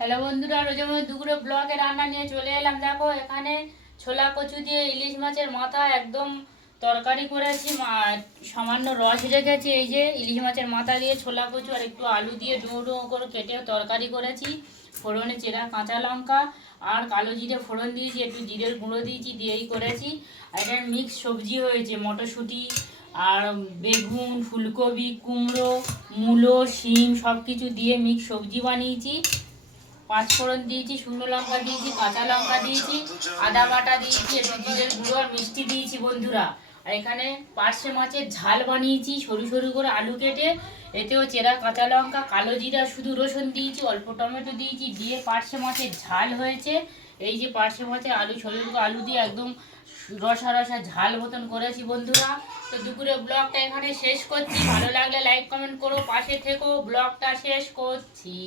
Hello বন্ধুরা, রোজমের দুপুরে ব্লগে রান্না নিয়ে চলে এলাম। দেখো এখানে ছোলা কচু দিয়ে ইলিশ মাছের মাথা একদম তরকারি করেছি। সামান্য রস রেখেছি। এই যে ইলিশ মাছের মাথা দিয়ে ছোলা কচু আর একটু আলু দিয়ে ডুমো ডুমো করে কেটে তরকারি করেছি। ফোড়নে চেরা কাঁচা লঙ্কা আর কালো জিরে ফোড়ন দিয়েছি, একটু জিরের গুঁড়ো দিয়েছি, দিয়েই করেছি। আর এটার মিক্স সবজি হয়েছে মটরশুঁটি আর বেগুন, ফুলকপি, কুমড়ো, মূলো, শিম সব কিছু দিয়ে মিক্স সবজি বানিয়েছি। পাঁচফোড়ন দিয়েছি, শুকনো লঙ্কা দিয়েছি, কাঁচা লঙ্কা দিয়েছি, আদা বাটা দিয়েছি, একটু জিরের গুঁড়ো আর মিষ্টি দিয়েছি বন্ধুরা। আর এখানে পার্শে মাছের ঝাল বানিয়েছি সরু সরু করে আলু কেটে, এতেও চেরা কাঁচা লঙ্কা, কালো জিরা, শুধু রসুন দিয়েছি, অল্প টমেটো দিয়েছি, দিয়ে পার্শে মাছের ঝাল হয়েছে। এই যে পার্শে মাছের আলু সরু সরু আলু দিয়ে একদম রসা রসা ঝাল মতন করেছি বন্ধুরা। তো দুপুরে ব্লগটা এখানে শেষ করছি। ভালো লাগলে লাইক কমেন্ট করো, পাশে থেকো। ব্লগটা শেষ করছি।